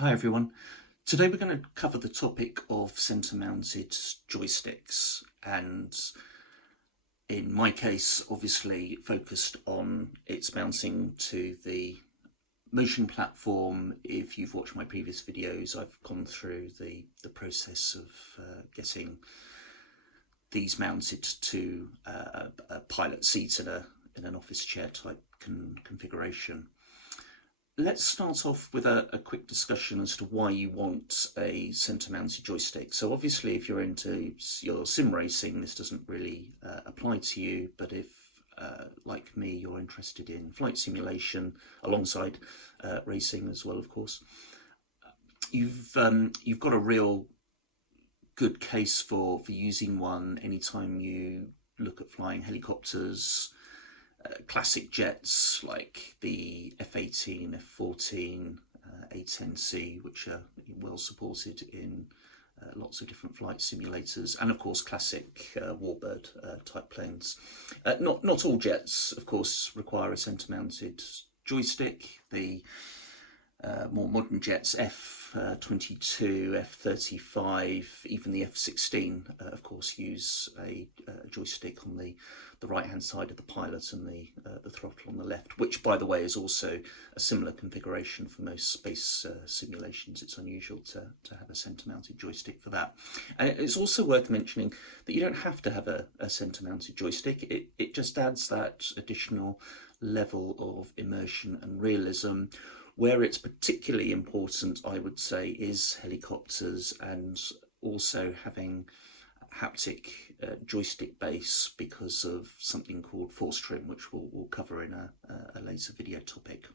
Hi everyone. Today we're going to cover the topic of centre-mounted joysticks, and in my case obviously focused on its mounting to the motion platform. If you've watched my previous videos, I've gone through the process of getting these mounted to a pilot seat in an office chair type configuration. Let's start off with a quick discussion as to why you want a centre-mounted joystick. So obviously if you're into your sim racing, this doesn't really apply to you, but if like me, you're interested in flight simulation alongside racing as well, of course, you've got a real good case for using one anytime you look at flying helicopters, classic jets like the F-18, F-14, A-10C, which are well supported in lots of different flight simulators, and of course classic warbird type planes. Not all jets, of course, require a centre-mounted joystick. The more modern jets, F-22, F-35, even the F-16, of course, use a joystick on the right-hand side of the pilot and the throttle on the left, which, by the way, is also a similar configuration for most space simulations. It's unusual to have a centre-mounted joystick for that. And it's also worth mentioning that you don't have to have a centre-mounted joystick. It just adds that additional level of immersion and realism. Where it's particularly important, I would say, is helicopters, and also having haptic joystick base because of something called force trim, which we'll cover in a later video topic.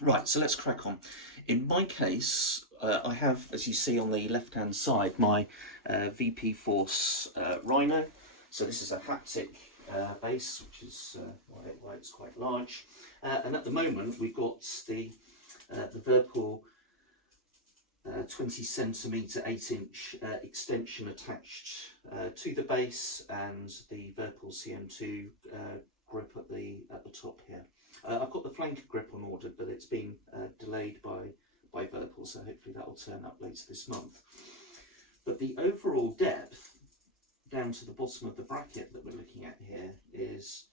Right, so let's crack on. In my case, I have, as you see on the left-hand side, my VP Force Rhino. So this is a haptic base, which is why it's quite large. And at the moment, we've got the Virpil 20 centimetre 8-inch extension attached to the base, and the Virpil CM2 grip at the top here. I've got the flanker grip on order, but it's been delayed by Virpil, so hopefully that will turn up later this month. But the overall depth down to the bottom of the bracket that we're looking at here is,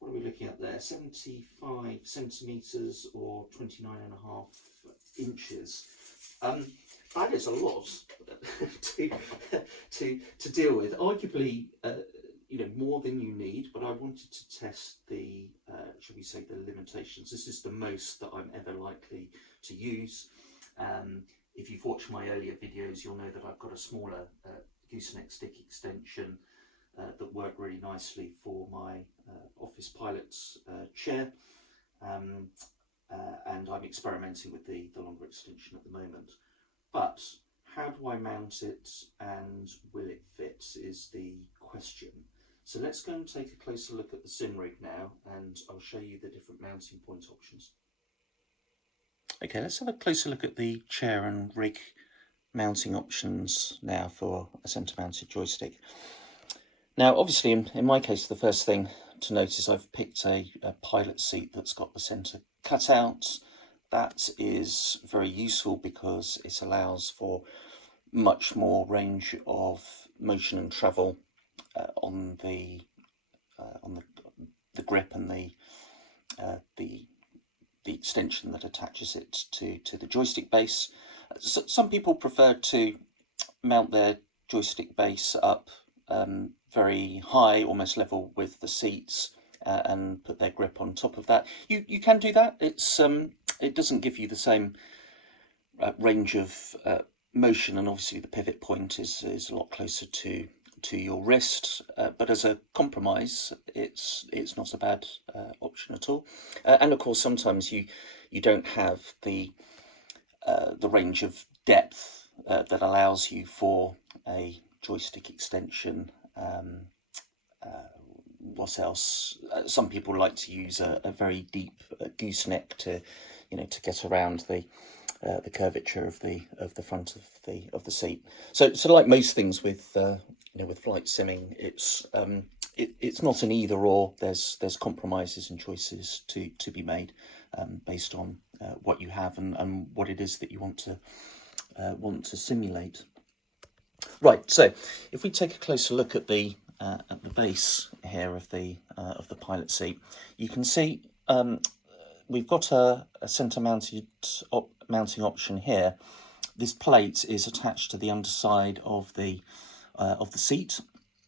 what are we looking at there? 75 centimetres or 29.5 inches. That is a lot to deal with. Arguably, more than you need. But I wanted to test the, shall we say, the limitations. This is the most that I'm ever likely to use. If you've watched my earlier videos, you'll know that I've got a smaller gooseneck stick extension that worked really nicely for my office pilot's chair, and I'm experimenting with the longer extension at the moment. But how do I mount it, and will it fit, is the question. So let's go and take a closer look at the sim rig now, and I'll show you the different mounting point options. Okay, let's have a closer look at the chair and rig mounting options now for a centre-mounted joystick. Now, obviously, in my case, the first thing to note is I've picked a pilot seat that's got the centre cutout. That is very useful because it allows for much more range of motion and travel on the grip and the extension that attaches it to the joystick base. So some people prefer to mount their joystick base up very high, almost level with the seats, and put their grip on top of that. You can do that. It's it doesn't give you the same range of motion, and obviously the pivot point is a lot closer to your wrist. But as a compromise, it's not a bad option at all. And of course, sometimes you don't have the range of depth that allows you for a joystick extension. What else? Some people like to use a very deep gooseneck to get around the curvature of the front of the seat. So like most things with with flight simming, it's not an either or. There's compromises and choices to be made based on what you have and what it is that you want to simulate. Right, so if we take a closer look at the base here of the pilot seat, you can see we've got a centre mounting option here. This plate is attached to the underside of the seat.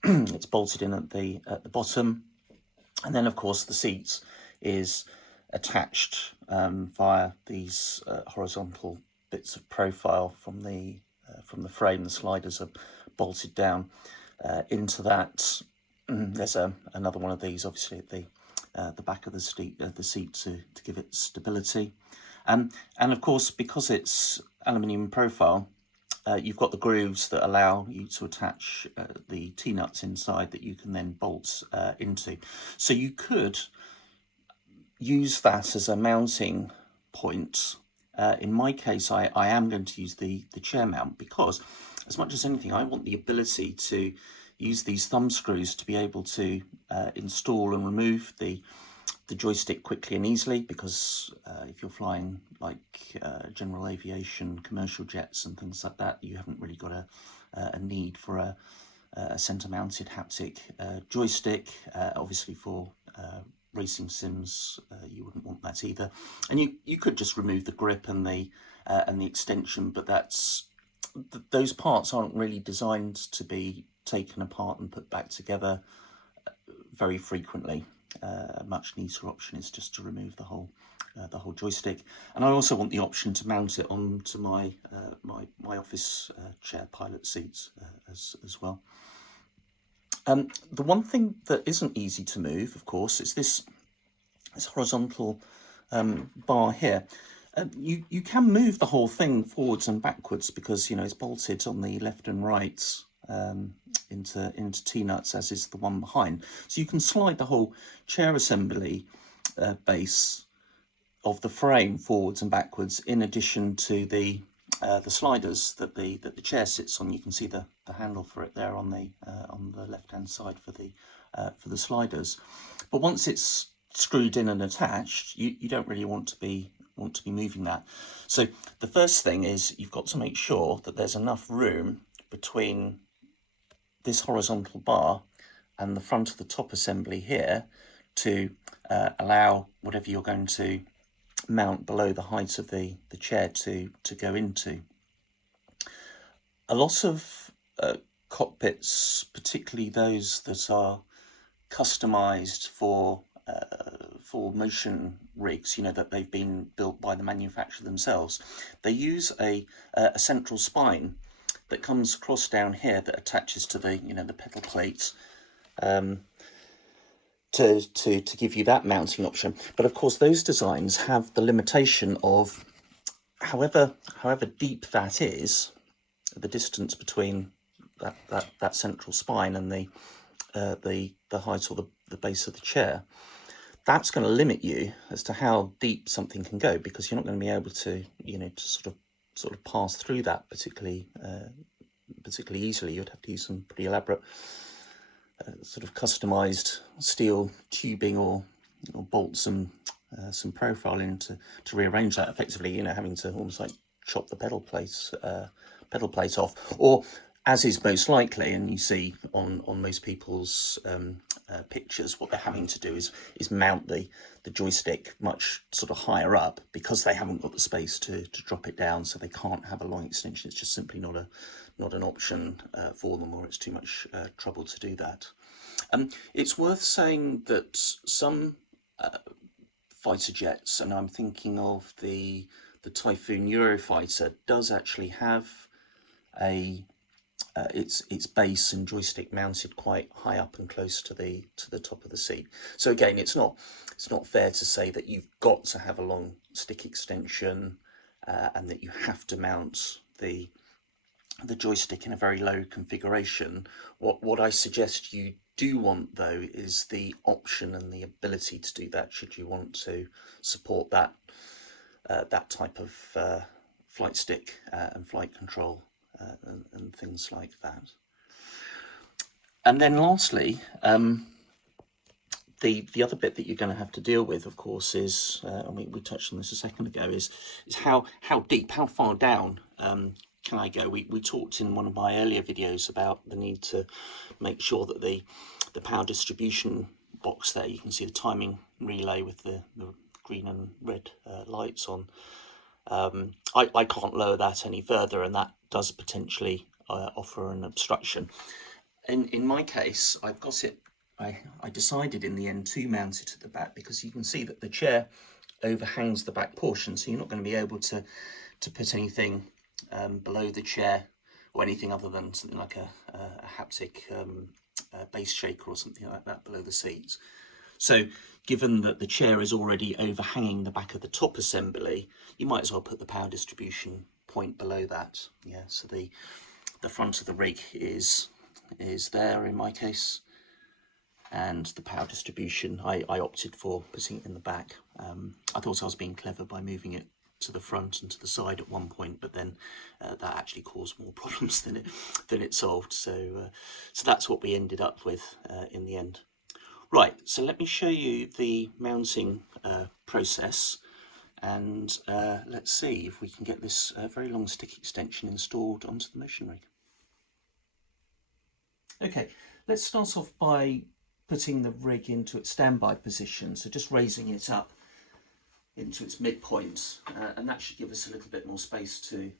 It's bolted in at the bottom, and then of course the seat is attached via these horizontal bits of profile from the frame. The sliders are bolted down into that. There's another one of these, obviously, at the back of the seat to give it stability. And of course, because it's aluminium profile, you've got the grooves that allow you to attach the T-nuts inside that you can then bolt into. So you could use that as a mounting point. In my case, I am going to use the chair mount, because as much as anything, I want the ability to use these thumb screws to be able to install and remove the joystick quickly and easily, because if you're flying like general aviation, commercial jets and things like that, you haven't really got a need for a centre mounted haptic joystick. Obviously for racing sims, you wouldn't want that either, and you could just remove the grip and the extension, but those parts aren't really designed to be taken apart and put back together very frequently. A much neater option is just to remove the whole joystick, and I also want the option to mount it onto my office chair pilot seats as well. The one thing that isn't easy to move, of course, is this horizontal bar here. You can move the whole thing forwards and backwards, because it's bolted on the left and right into T-nuts, as is the one behind. So you can slide the whole chair assembly base of the frame forwards and backwards, in addition to the sliders that the chair sits on. You can see the handle for it there on the left hand side for the sliders. But once it's screwed in and attached, you don't really want to be moving that. So the first thing is you've got to make sure that there's enough room between this horizontal bar and the front of the top assembly here to allow whatever you're going to mount below the height of the chair to go into. A lot of cockpits, particularly those that are customized for motion rigs, that they've been built by the manufacturer themselves, they use a central spine that comes across down here that attaches to the the pedal plate to give you that mounting option. But of course those designs have the limitation of however deep that is, the distance between that central spine and the height or the base of the chair, that's going to limit you as to how deep something can go, because you're not going to be able to to sort of pass through that particularly easily. You'd have to use some pretty elaborate sort of customized steel tubing or bolt some profiling to rearrange that effectively, having to almost like chop the pedal plate off, or as is most likely, and you see on most people's pictures, what they're having to do is mount the joystick much sort of higher up, because they haven't got the space to drop it down, so they can't have a long extension. It's just simply not an option for them, or it's too much trouble to do that. It's worth saying that some fighter jets, and I'm thinking of the Typhoon Eurofighter, does actually have its base and joystick mounted quite high up and close to the top of the seat. So again, it's not fair to say that you've got to have a long stick extension and that you have to mount the joystick in a very low configuration. What I suggest you do want, though, is the option and the ability to do that should you want to support that type of flight stick and flight control and things like that. And then lastly, the other bit that you're going to have to deal with, of course, is, and we touched on this a second ago, is how deep, how far down can I go? We talked in one of my earlier videos about the need to make sure that the power distribution box there, you can see the timing relay with the green and red lights on. I can't lower that any further, and that does potentially offer an obstruction. In my case, I've got it, I decided in the end to mount it at the back, because you can see that the chair overhangs the back portion, so you're not going to be able to put anything below the chair, or anything other than something like a haptic base shaker or something like that below the seat. So given that the chair is already overhanging the back of the top assembly, you might as well put the power distribution point below that. Yeah, so the front of the rig is there in my case, and the power distribution, I opted for putting it in the back. I thought I was being clever by moving it to the front and to the side at one point, but then that actually caused more problems than it solved. So that's what we ended up with in the end. Right, so let me show you the mounting process, and let's see if we can get this very long stick extension installed onto the motion rig. Okay, let's start off by putting the rig into its standby position, so just raising it up into its midpoint, and that should give us a little bit more space to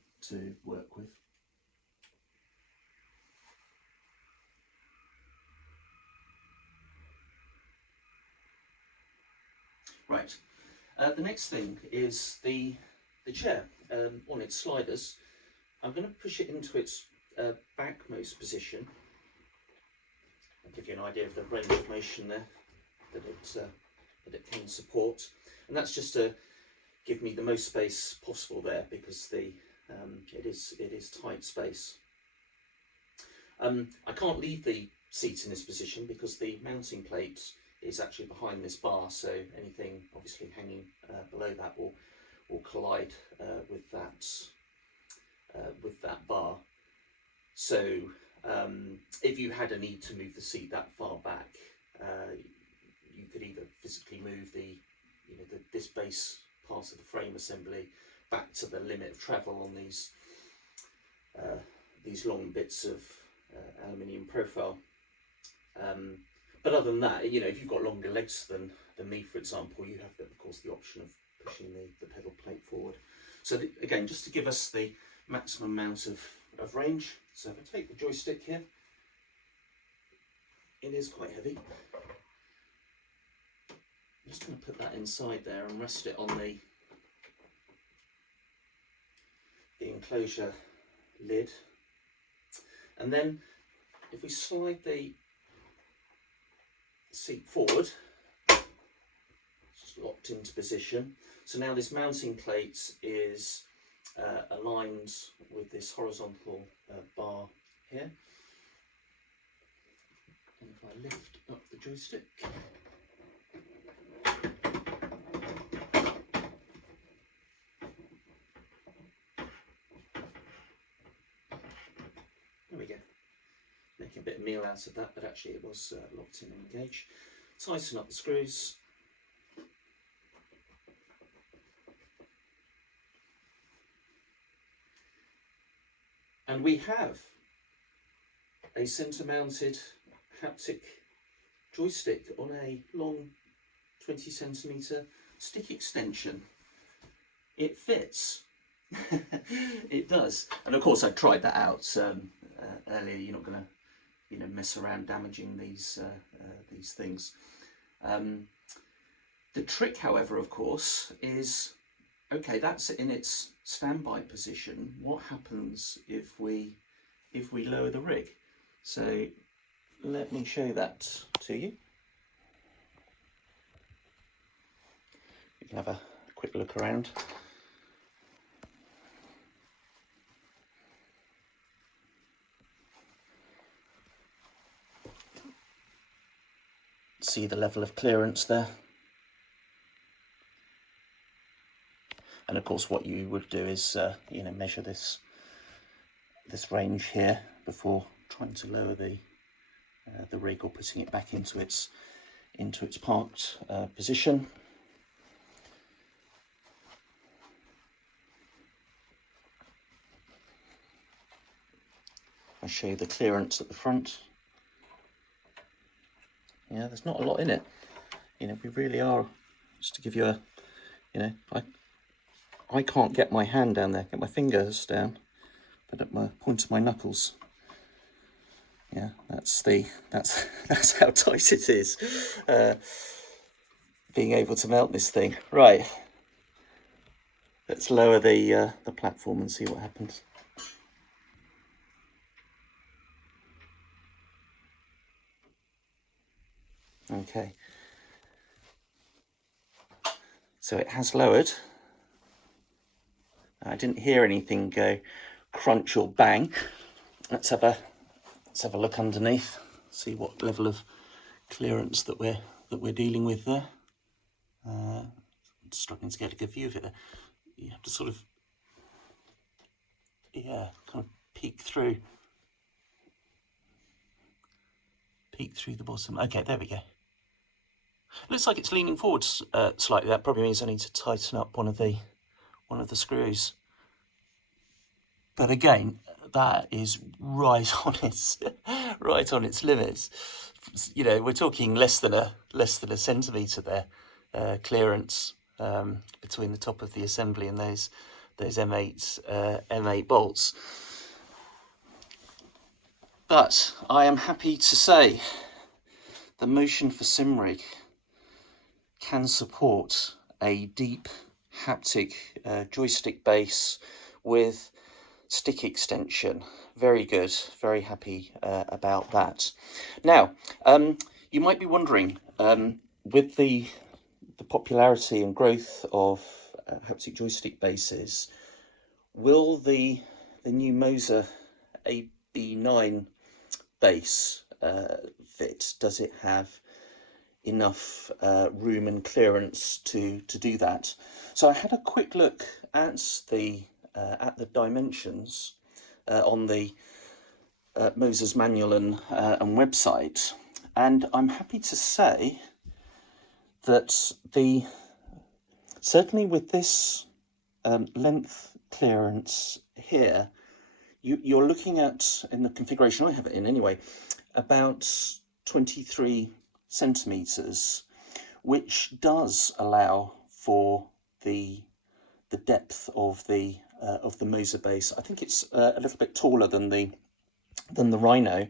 work with. Right, the next thing is the chair on its sliders. I'm going to push it into its backmost position. I'll give you an idea of the range of motion there that it can support, and that's just to give me the most space possible there, because it is tight space. I can't leave the seat in this position because the mounting plate is actually behind this bar, so anything obviously hanging below that will collide with that bar. So if you had a need to move the seat that far back, you could either physically move this base part of the frame assembly back to the limit of travel on these long bits of aluminium profile. But other than that, if you've got longer legs than me, for example, you have, of course, the option of pushing the pedal plate forward. So again, just to give us the maximum amount of range. So if I take the joystick here, it is quite heavy. I'm just going to put that inside there and rest it on the enclosure lid. And then if we slide the seat forward, it's just locked into position. So now this mounting plate is aligned with this horizontal bar here. And if I lift up the joystick, there we go. Making a bit of meal out of that, but actually it was locked in and engaged. Tighten up the screws. And we have a centre-mounted haptic joystick on a long 20cm stick extension. It fits. It does. And of course I tried that out earlier. You're not going to mess around damaging these things. The trick, however, of course, is okay, that's in its standby position. What happens if we lower the rig? So let me show that to you. You can have a quick look around. See the level of clearance there. And of course what you would do is measure this range here before trying to lower the rig or putting it back into its into its parked position. I'll show you the clearance at the front. Yeah, there's not a lot in it. You know, we really are, just to give you a, you know, I can't get my hand down there, get my fingers down, but at my point of my knuckles. Yeah, that's how tight it is. Being able to mount this thing. Right. Let's lower the platform and see what happens. Okay. So it has lowered. I didn't hear anything go crunch or bang. Let's have a look underneath. See what level of clearance that we're dealing with there. I'm struggling to get a good view of it there. You have to sort of, yeah, kind of peek through the bottom. Okay, there we go. Looks like it's leaning forward slightly. That probably means I need to tighten up one of the screws. But again, that is right on its limits. You know, we're talking less than a centimetre there clearance between the top of the assembly and those M8 bolts. But I am happy to say the Motion for SimRig can support a deep haptic joystick base with stick extension. Very good, very happy about that. Now, you might be wondering, with the popularity and growth of haptic joystick bases, will the new Moza AB9 base fit? Does it have enough room and clearance to do that? So I had a quick look at the dimensions on the Moza's manual and website, and I'm happy to say that certainly with this length clearance here, you're looking at, in the configuration I have it in anyway, about 23 centimeters, which does allow for the depth of the Moza base. I think it's a little bit taller than the Rhino,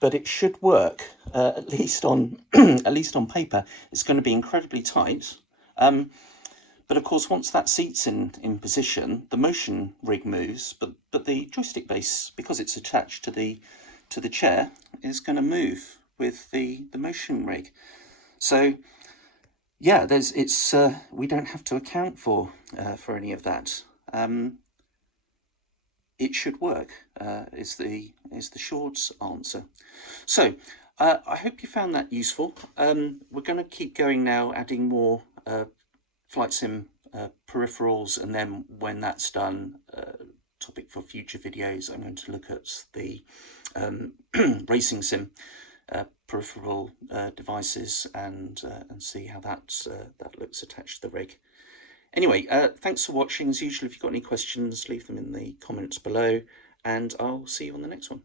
but it should work at least on at least on paper. It's going to be incredibly tight, but of course once that seat's in position, the motion rig moves, but the joystick base, because it's attached to the chair, is going to move with the motion rig. So yeah, we don't have to account for any of that. It should work, is the short answer. So I hope you found that useful. We're going to keep going now, adding more flight sim peripherals, and then when that's done, topic for future videos, I'm going to look at the racing sim peripheral devices and see how that looks attached to the rig. Anyway, thanks for watching. As usual, if you've got any questions, leave them in the comments below, and I'll see you on the next one.